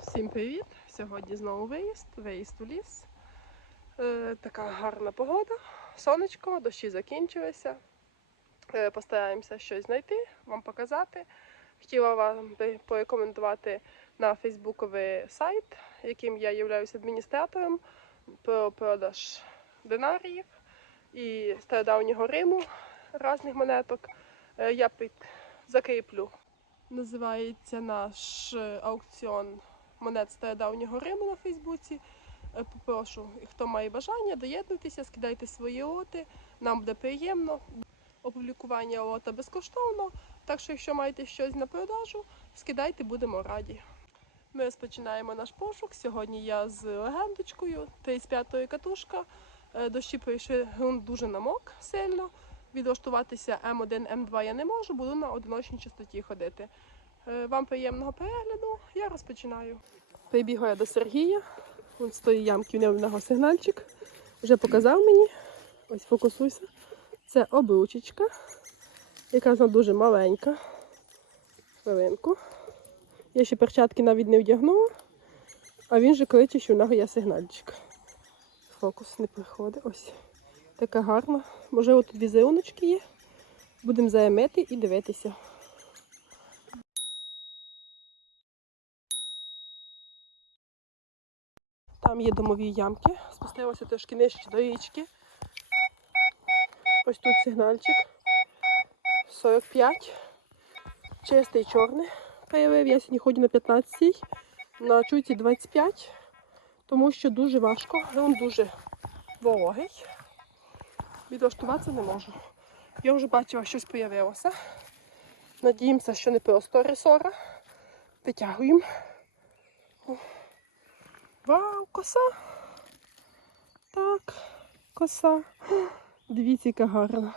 Всім привіт! Сьогодні знову виїзд, виїзд у ліс. Е, така гарна погода, сонечко, дощі закінчилися. Е, постараємося щось знайти, вам показати. Хотіла вам порекомендувати на фейсбуковий сайт, яким я являюся адміністратором про продаж динаріїв і стародавнього Риму різних монеток. Е, я під закріплю. Називається наш е, аукціон монет стародавнього Риму на Фейсбуці. Е, Попрошу, хто має бажання, доєднуйтеся, скидайте свої лоти. Нам буде приємно. Опублікування лота безкоштовно. Так що, якщо маєте щось на продажу, скидайте, будемо раді. Ми розпочинаємо наш пошук. Сьогодні я з легендочкою, 35-ї катушка. Е, Дощі прийшли, ґрунт дуже намок сильно. Відлаштуватися М1, М2 я не можу, буду на одиночній частоті ходити. Е, Вам приємного перегляду, я розпочинаю. Прибігла я до Сергія. Він з тої ямки в нього сигнальчик. Вже показав мені. Ось фокусуйся. Це обручечка, яка вона дуже маленька. Хвилинку. Я ще перчатки навіть не вдягнула, а він же кличе, що в нього є сигнальчик. Фокус не приходить. Ось. Така гарна. Можливо, тут візеруночки є. Будемо заємити і дивитися. Там є домові ямки. Спустилося трошки нижче до річки. Ось тут сигнальчик. 45. Чистий чорний появив. Я сьогодні ходжу на 15 на чуйці 25, тому що дуже важко. Він дуже вологий. Відлаштуватися не можу. Я вже бачила, щось появилося. Надіємося, що не просто ресора. Витягуємо. Вау, коса! Так, коса. Дивіться, яка гарна.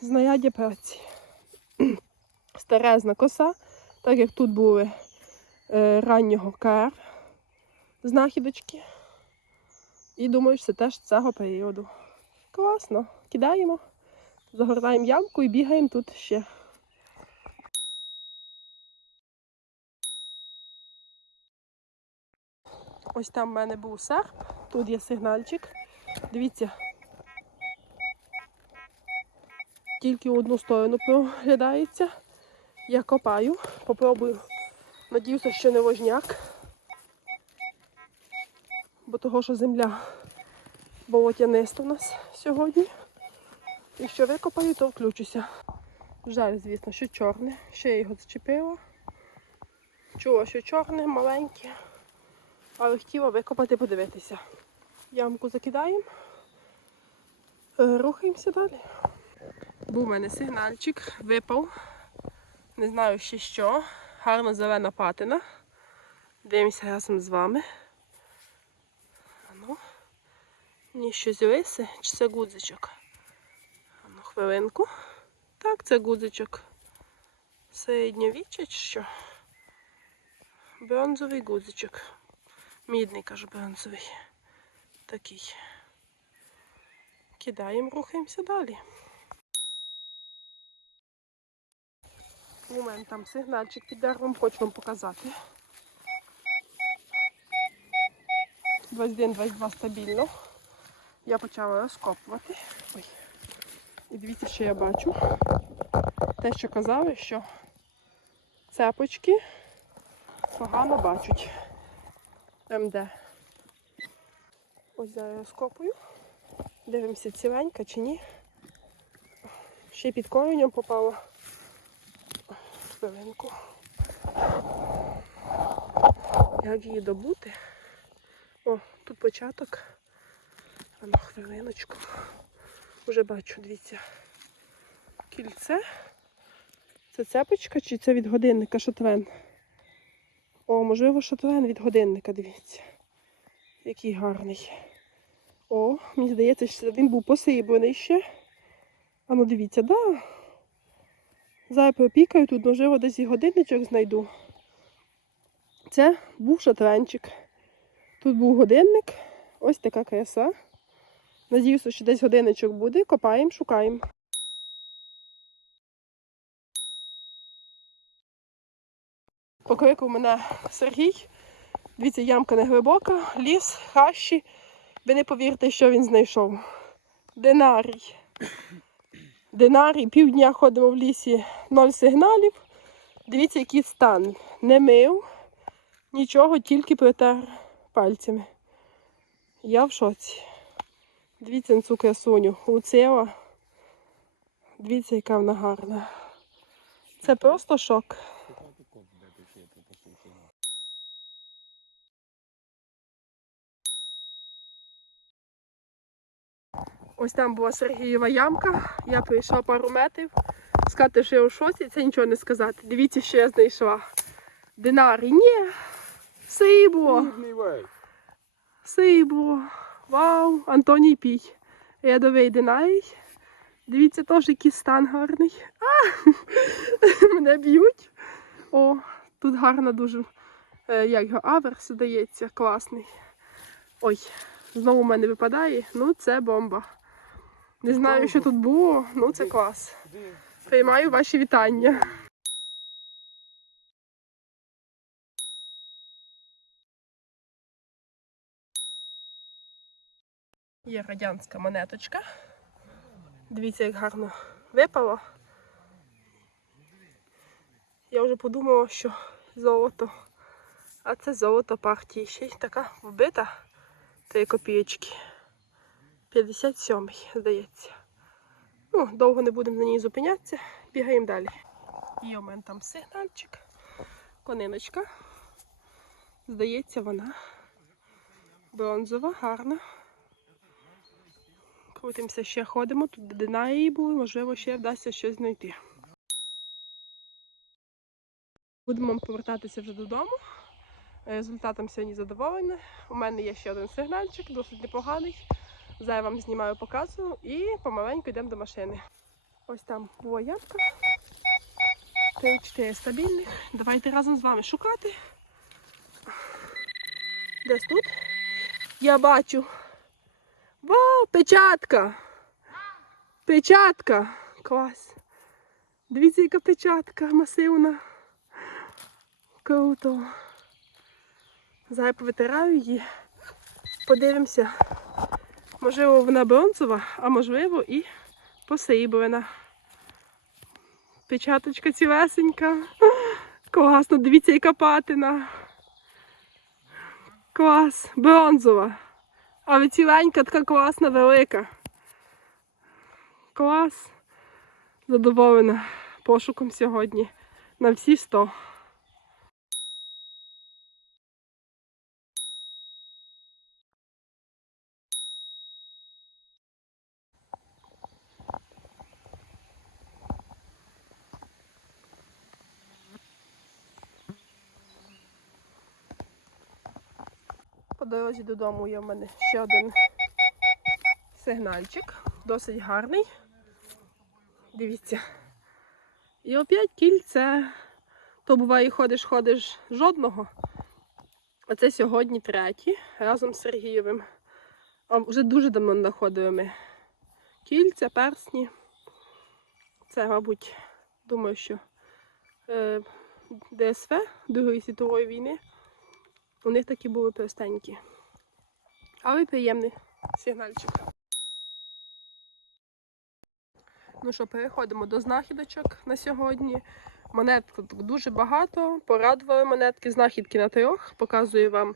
Знаряддя праці. Старезна коса, так як тут були е, раннього КР знахідочки. І думаю, що це теж цього періоду. Класно. Кидаємо, загортаємо ямку і бігаємо тут ще. Ось там в мене був серп, тут є сигнальчик. Дивіться. Тільки в одну сторону проглядається. Я копаю, попробую. Надіюся, що не вожняк. Бо того, що земля болотяниста у нас сьогодні. Якщо викопаю, то включуся. Жаль, звісно, що чорне. Ще я його зачепила. Чула, що чорне, маленьке. Але хотіла викопати, подивитися. Ямку закидаємо. Е, Рухаємося далі. Був у мене сигнальчик, випав. Не знаю ще що. Гарна зелена патина. Дивимося разом з вами. Ану. Мені щось лисе, чи це гудзичок? Ану, хвилинку. Так, це гудзичок. Середньовіччя чи що? Бронзовий гудзичок. Мідний, кажу, бронзовий. Такий. Кидаємо, рухаємося далі. У мене там сигнальчик під деревом, хочу вам показати. 21-22 стабільно. Я почала розкопувати. Ой. І дивіться, що я бачу. Те, що казали, що цепочки погано бачать. МД. Ось зараз розкопую. Дивимося, ціленька чи ні. Ще під коренем попало. Хвилинку. Як її добути? О, тут початок. А ну, хвилиночку. Уже бачу, дивіться. Кільце. Це цепочка чи це від годинника шатвен? О, можливо, шатвен від годинника, дивіться. Який гарний. О, мені здається, що він був посріблений ще. А ну дивіться, да. Зараз пропікаю, тут можливо десь і годинничок знайду. Це був шатренчик. Тут був годинник. Ось така краса. Надіюся, що десь годинничок буде. Копаємо, шукаємо. Покликав мене Сергій. Дивіться, ямка не глибока, ліс, хащі. Ви не повірите, що він знайшов. Динарій. Динарій, півдня ходимо в лісі, ноль сигналів. Дивіться, який стан. Не мив, нічого, тільки притер пальцями. Я в шоці. Дивіться на цю красуню. Луцева. Дивіться, яка вона гарна. Це просто шок. Ось там була Сергієва ямка. Я прийшла пару метрів. Сказати, що я у шоці, це нічого не сказати. Дивіться, що я знайшла. Динарій. Ні. Сибло. Сибло. Вау, Антоній Пій. Рядовий динарій. Дивіться теж, який стан гарний. А! Мене б'ють. О, тут гарно дуже. е, Як його аверс здається, класний. Ой, знову в мене випадає. Ну, це бомба. Не знаю, що тут було, ну це клас. Приймаю ваші вітання. Є радянська монеточка. Дивіться, як гарно випало. Я вже подумала, що золото. А це золото партії. Ще й така вбита. Три копійочки. 57-й, здається. Ну, довго не будемо на ній зупинятися. Бігаємо далі. Є у мене там сигнальчик. Кониночка. Здається, вона бронзова, гарна. Крутимося ще ходимо, тут дина її були, можливо, ще вдасться щось знайти. Будемо повертатися вже додому. Результатом сьогодні задоволена. У мене є ще один сигнальчик, досить непоганий. Зараз вам знімаю, показую і помаленьку йдемо до машини. Ось там була ямка. Три-чотири стабільних. Давайте разом з вами шукати. Десь тут. Я бачу. Вау, печатка! Печатка! Клас! Дивіться, яка печатка масивна. Круто. Зараз повитираю її. Подивимося. Можливо, вона бронзова, а можливо і посріблена. Печаточка цілесенька. Класно, дивіться, яка патина. Клас, бронзова. Але ціленька така класна, велика. Клас. Задоволена пошуком сьогодні. На всі 100. По дорозі додому є в мене ще один сигнальчик. Досить гарний. Дивіться. І опять кільце. То буває, ходиш, ходиш жодного. Оце сьогодні третій, разом з Сергієвим. А вже дуже давно знаходили ми кільця, персні. Це, мабуть, думаю, що е, ДСВ Другої світової війни. У них такі були простенькі. Але приємний сигнальчик. Ну що, переходимо до знахідочок на сьогодні. Монеток дуже багато. Порадували монетки, знахідки на трьох. Показую вам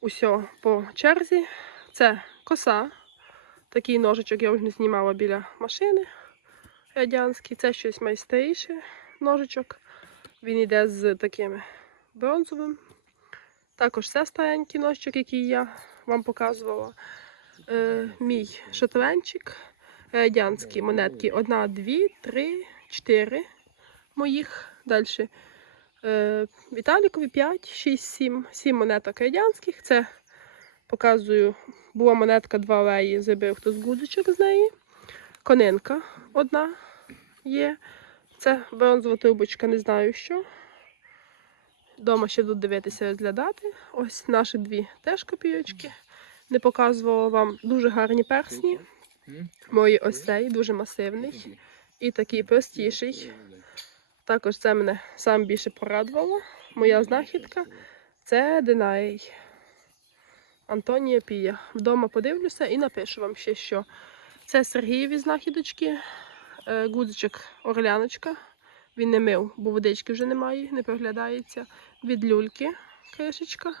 усе по черзі. Це коса. Такий ножичок я вже не знімала біля машини радянський. Це щось майстріше ножичок. Він йде з таким бронзовим. Також це старенький ножичок, який я вам показувала. Е, мій шотландчик. Радянські монетки. Одна, дві, три, чотири моїх. Далі. Е, Віталікові 5, 6, 7. 7 монеток радянських. Це показую. Була монетка 2 леї, зробив хтось гудзичок з неї. Конинка одна є. Це бронзова трубочка, не знаю що. Дома ще буду дивитися, розглядати. Ось наші дві теж копійочки. Не показувала вам дуже гарні персні. Мої ось цей дуже масивний і такий простіший. Також це мене сам більше порадувало. Моя знахідка це Динай. Антонія Пія. Вдома подивлюся і напишу вам ще що. Це Сергієві знахідочки, е, гудзичок орляночка. Він не мив, бо водички вже немає, не проглядається. Від люльки кришечка.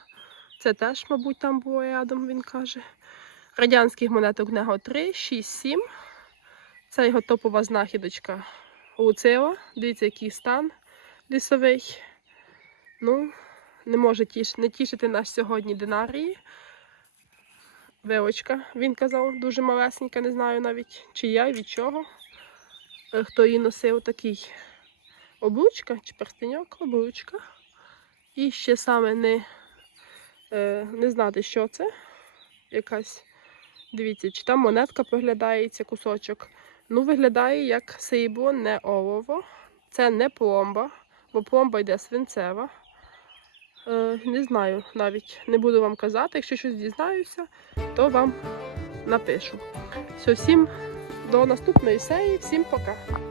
Це теж, мабуть, там було рядом, він каже. Радянських монеток в нього 3, 6, 7. Це його топова знахідочка Луцила. Дивіться, який стан лісовий. Ну, не може тіш... не тішити нас сьогодні динарії. Вилочка, він казав, дуже малесенька, не знаю навіть чи я і від чого. Е, Хто її носив, такий облучка чи перстеньок, облучка. І ще саме не, е, не знати, що це. Якась, дивіться, чи там монетка поглядається, кусочок. Ну, виглядає як срібло, не олово. Це не пломба, бо пломба йде свинцева. Е, не знаю навіть, не буду вам казати. Якщо щось дізнаюся, то вам напишу. Все, всім до наступної серії, всім пока.